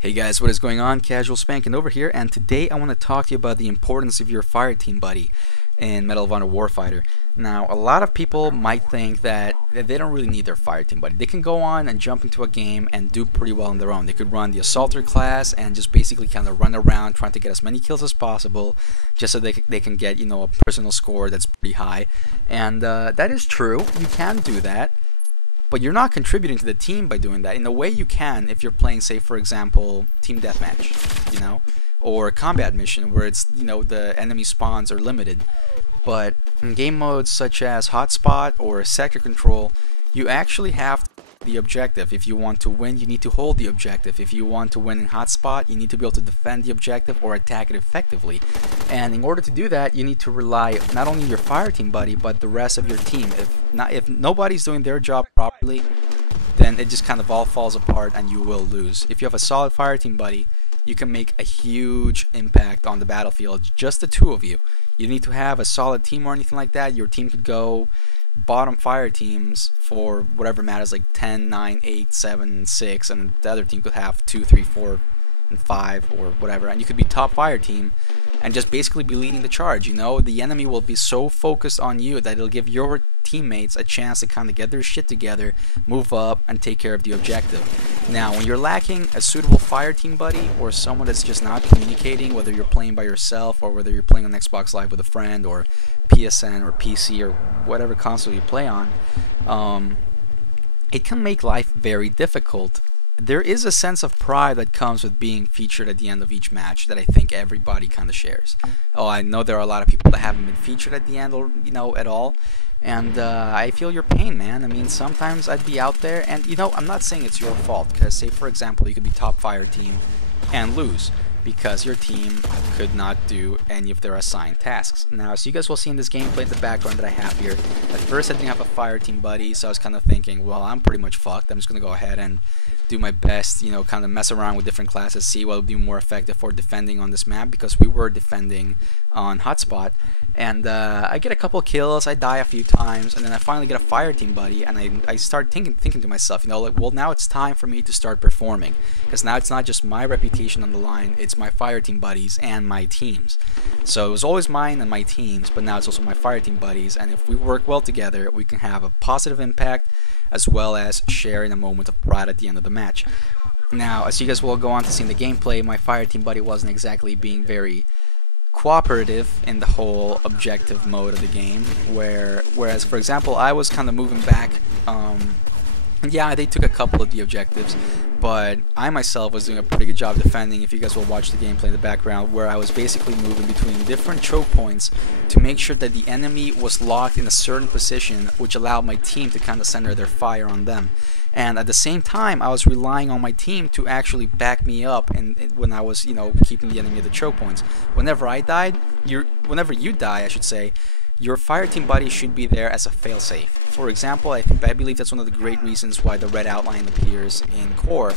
Hey guys, what is going on? Casual Spanking over here, and today I want to talk to you about the importance of your fireteam buddy in Medal of Honor Warfighter. Now, a lot of people might think that they don't really need their fireteam buddy. They can go on and jump into a game and do pretty well on their own. They could run the Assaulter class and just basically kind of run around trying to get as many kills as possible just so they can get, a personal score that's pretty high. And that is true. You can do that. But you're not contributing to the team by doing that. In a way you can if you're playing, say, for example, team deathmatch, or combat mission where it's, the enemy spawns are limited. But in game modes such as Hotspot or Sector Control, you actually have the objective. If you want to win, you need to hold the objective. If you want to win in Hotspot, you need to be able to defend the objective or attack it effectively. And in order to do that, you need to rely not only on your fireteam buddy, but the rest of your team. If nobody's doing their job properly, then it just kind of all falls apart and you will lose. If you have a solid fireteam buddy, you can make a huge impact on the battlefield, just the two of you. You need to have a solid team or anything like that. Your team could go bottom fire teams for whatever matters, like 10, 9, 8, 7, 6, and the other team could have 2, 3, 4, and 5 or whatever, and you could be top fire team and just basically be leading the charge. The enemy will be so focused on you that it'll give your teammates a chance to kind of get their shit together, move up, and take care of the objective. Now, when you're lacking a suitable fire team buddy or someone that's just not communicating, whether you're playing by yourself or whether you're playing on Xbox Live with a friend or PSN or PC or whatever console you play on, it can make life very difficult. There is a sense of pride that comes with being featured at the end of each match that I think everybody kind of shares. Oh, I know there are a lot of people that haven't been featured at the end, or at all, and I feel your pain, man. I mean, sometimes I'd be out there, and I'm not saying it's your fault, because say for example you could be top fire team and lose because your team could not do any of their assigned tasks. Now, so you guys will see in this gameplay in the background that I have here, at first I didn't have a fire team buddy, so I was kind of thinking, well, I'm pretty much fucked. I'm just going to go ahead and do my best, kind of mess around with different classes, see what would be more effective for defending on this map, because we were defending on Hotspot. And I get a couple kills, I die a few times, and then I finally get a fire team buddy, and I start thinking to myself, like, well, now it's time for me to start performing, because now it's not just my reputation on the line, it's my fire team buddies and my teams. So it was always mine and my teams, but now it's also my fire team buddies, and if we work well together, we can have a positive impact as well as sharing a moment of pride at the end of the match. Now, as you guys will go on to see in the gameplay, my fire team buddy wasn't exactly being very cooperative in the whole objective mode of the game, whereas for example I was kind of moving back. Yeah, they took a couple of the objectives, but I myself was doing a pretty good job defending. If you guys will watch the gameplay in the background, where I was basically moving between different choke points to make sure that the enemy was locked in a certain position, which allowed my team to kind of center their fire on them. And at the same time, I was relying on my team to actually back me up, and when I was, keeping the enemy at the choke points. Whenever I died, whenever you die, I should say, your fire team buddy should be there as a failsafe. For example, I believe that's one of the great reasons why the red outline appears in core,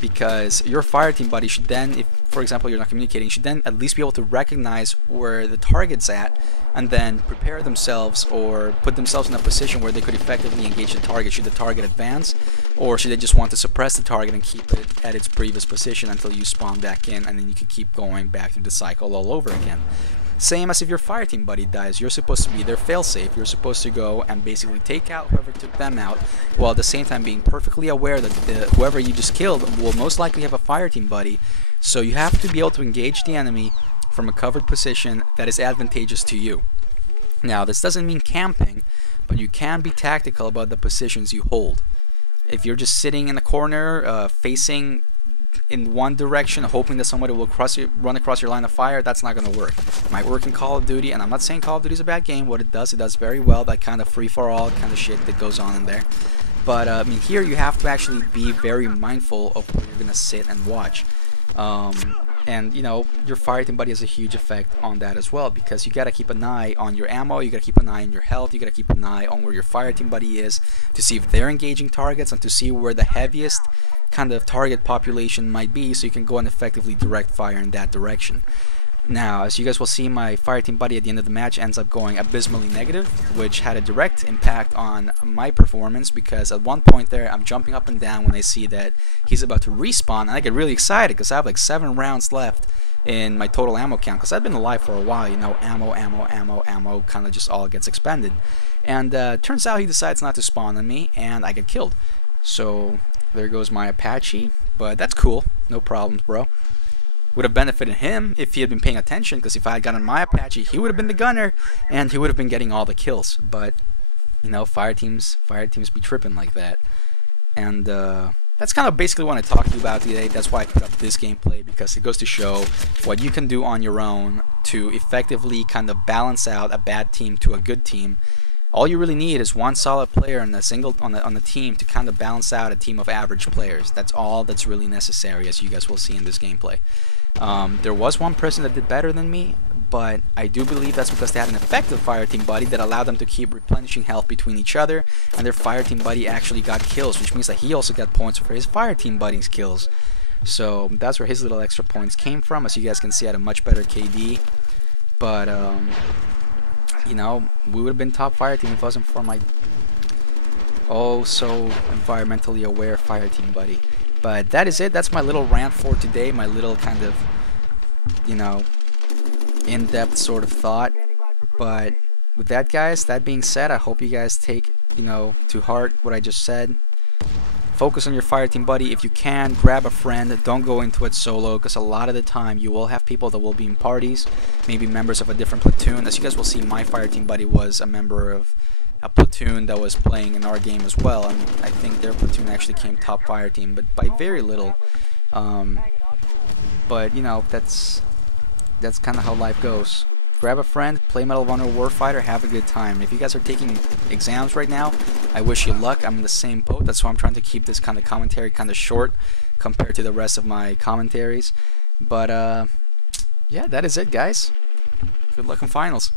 because your fire team buddy should then, if for example you're not communicating, should then at least be able to recognize where the target's at and then prepare themselves or put themselves in a position where they could effectively engage the target should the target advance, or should they just want to suppress the target and keep it at its previous position until you spawn back in, and then you can keep going back through the cycle all over again. Same as if your fireteam buddy dies, you're supposed to be their failsafe. You're supposed to go and basically take out whoever took them out, while at the same time being perfectly aware that whoever you just killed will most likely have a fireteam buddy. So you have to be able to engage the enemy from a covered position that is advantageous to you. Now, this doesn't mean camping, but you can be tactical about the positions you hold. If you're just sitting in the corner, facing in one direction, hoping that somebody will run across your line of fire, that's not going to work. It might work in Call of Duty, and I'm not saying Call of Duty is a bad game. What it does very well, that kind of free-for-all kind of shit that goes on in there. But I mean, here you have to actually be very mindful of where you're going to sit and watch. And your fireteam buddy has a huge effect on that as well, because you got to keep an eye on your ammo, you got to keep an eye on your health, you got to keep an eye on where your fireteam buddy is to see if they're engaging targets and to see where the heaviest kind of target population might be, so you can go and effectively direct fire in that direction. Now, as you guys will see, my fireteam buddy at the end of the match ends up going abysmally negative, which had a direct impact on my performance, because at one point there, I'm jumping up and down when I see that he's about to respawn, and I get really excited because I have like 7 rounds left in my total ammo count, because I've been alive for a while, you know, ammo, kind of just all gets expended. And turns out he decides not to spawn on me, and I get killed. So there goes my Apache, but that's cool, no problems, bro. Would have benefited him if he had been paying attention, because if I had gotten my Apache, he would have been the gunner, and he would have been getting all the kills. But, you know, fire teams be tripping like that. And that's kind of basically what I talked to you about today. That's why I put up this gameplay, because it goes to show what you can do on your own to effectively kind of balance out a bad team to a good team. All you really need is one solid player on the team to kind of balance out a team of average players. That's all that's really necessary, as you guys will see in this gameplay. There was one person that did better than me, but I do believe that's because they had an effective fireteam buddy that allowed them to keep replenishing health between each other, and their fireteam buddy actually got kills, which means that he also got points for his fireteam buddy's kills. So that's where his little extra points came from. As you guys can see, I had a much better KD, but you know, we would have been top fireteam if it wasn't for my oh so environmentally aware fireteam buddy. But that is it. That's my little rant for today, my little kind of, you know, in-depth sort of thought. But with that, guys, that being said, I hope you guys take, you know, to heart what I just said. Focus on your fireteam buddy. If you can, grab a friend. Don't go into it solo, because a lot of the time you will have people that will be in parties, maybe members of a different platoon. As you guys will see, my fireteam buddy was a member of a platoon that was playing in our game as well, and I think their platoon actually came top fireteam, but by very little. But you know, that's kind of how life goes. Grab a friend, play Medal of Honor Warfighter, have a good time. If you guys are taking exams right now, I wish you luck. I'm in the same boat. That's why I'm trying to keep this kind of commentary kind of short compared to the rest of my commentaries. But yeah, that is it, guys. Good luck in finals.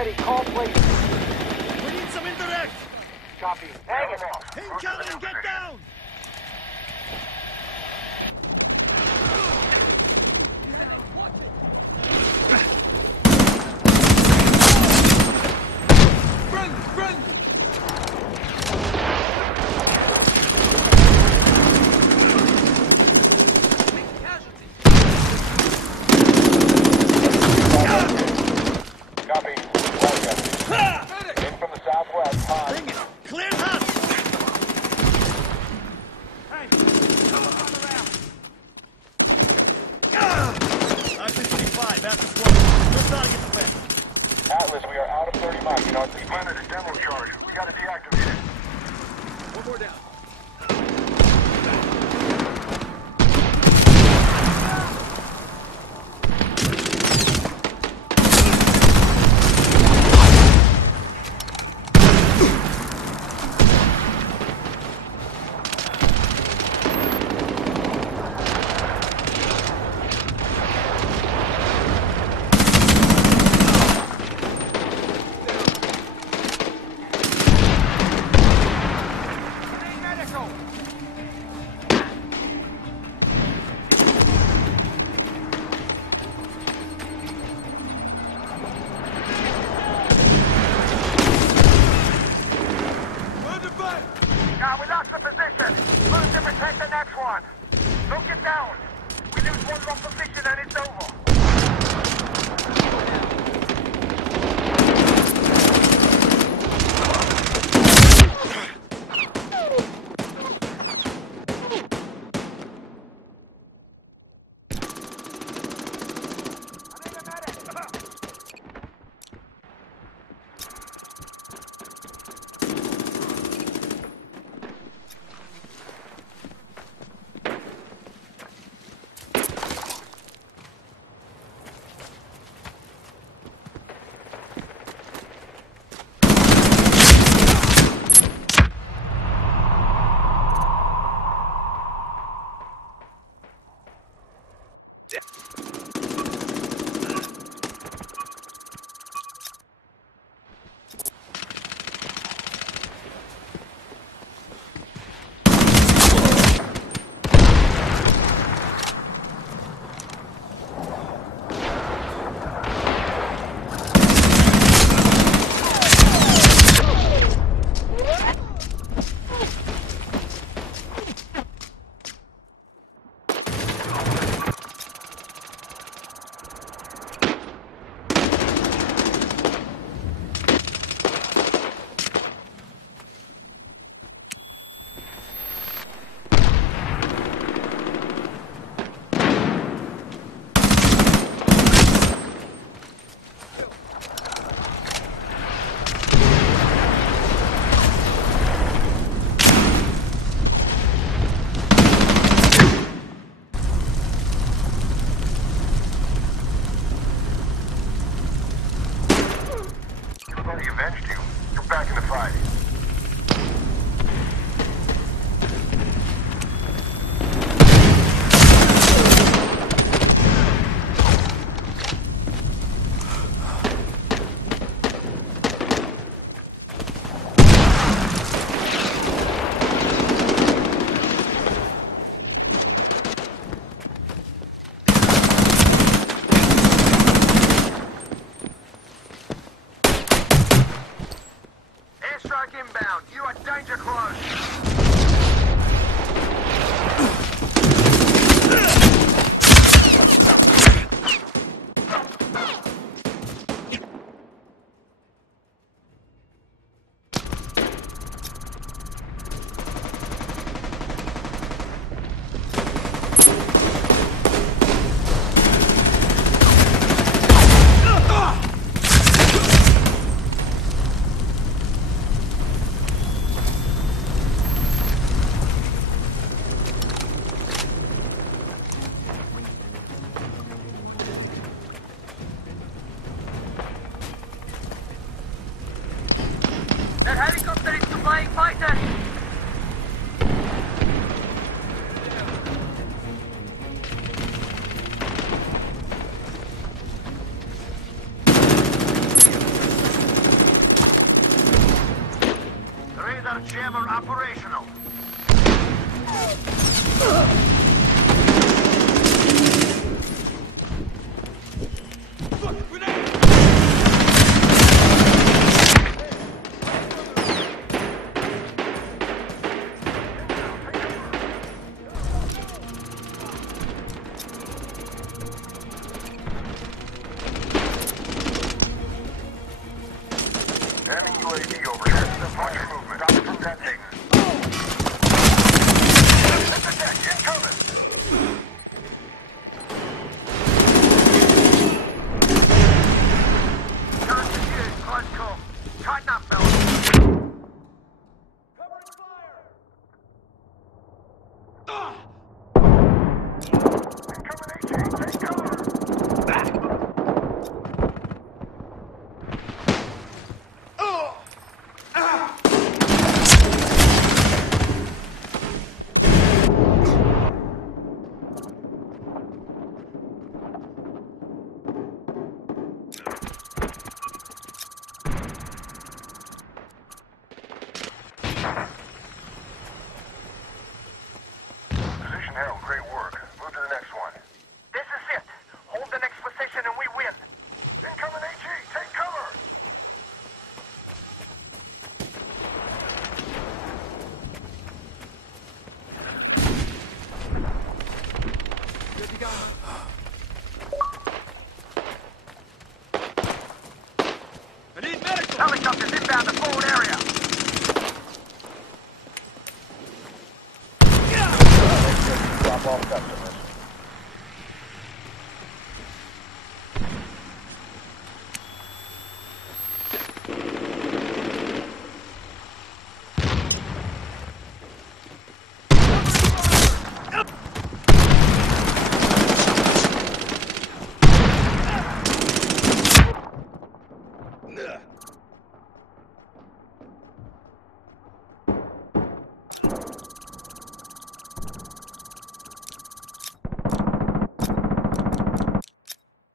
ready. Call place. We need some indirect. Copy. Hang it. Incoming, get down. Copy. Welcome. In from the southwest. Hot. Bring it. Clear hot. He planted a demo charge. We gotta deactivate it. One more down. We lost the position. Move to protect the next one. Don't get down. We lose one more position and it's over. He avenged you. You're back in the fight. Airstrike inbound. You are danger close. That helicopter is supplying fighters! Radar jammer operational. Fuck, grenade! Enemy UAV overhead. Watch your movement. Stop it from detonating. Hit the deck. Incoming. Turn to you. Close call. Tighten Hell, great work. Move to the next one. This is it. Hold the next position and we win. Incoming HE, take cover! Good to go. I need medical! Helicopters inbound the forward area. Drop off customers.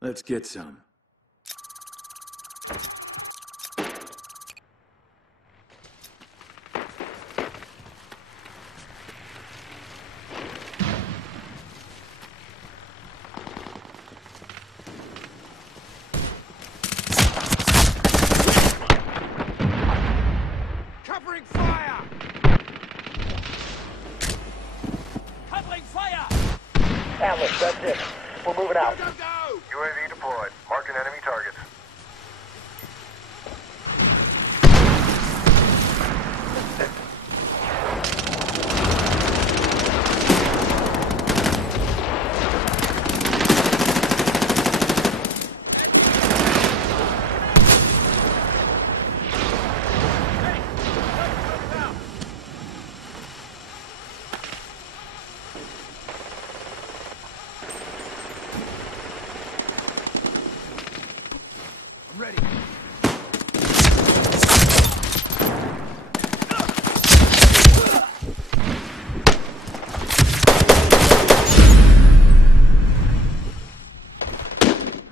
Let's get some. Covering fire! Covering fire! Atlas, that's it. We're moving out. Go, go! UAV deployed. Marking enemy targets. I'm ready.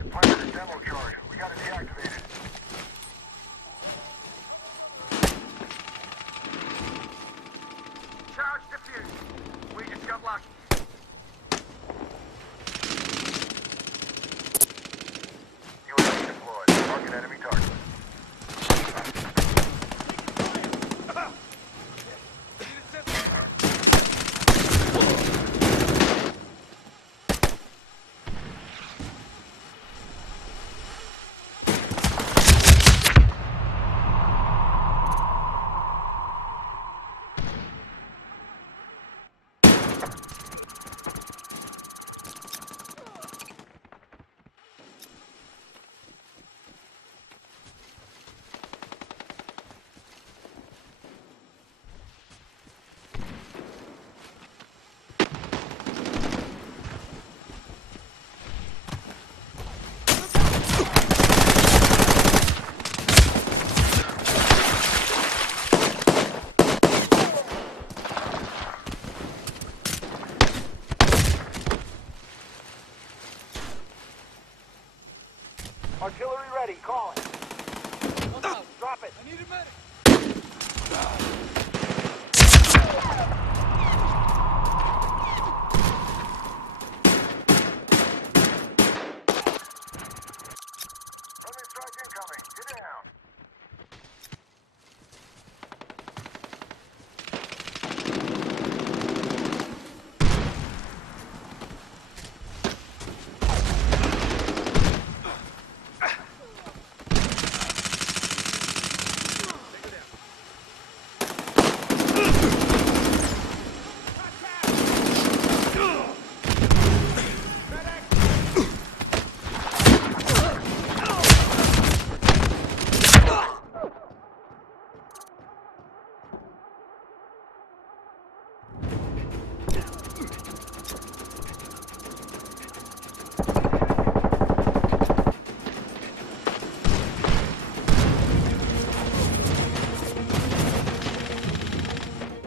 Planted a demo charge. We got it deactivated. Charge defused. We just got lucky. UAV deployed. Marking enemy target. Artillery ready. Call it. Drop it. I need a medic! Friendly strike incoming. Get down.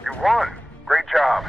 You won. Great job.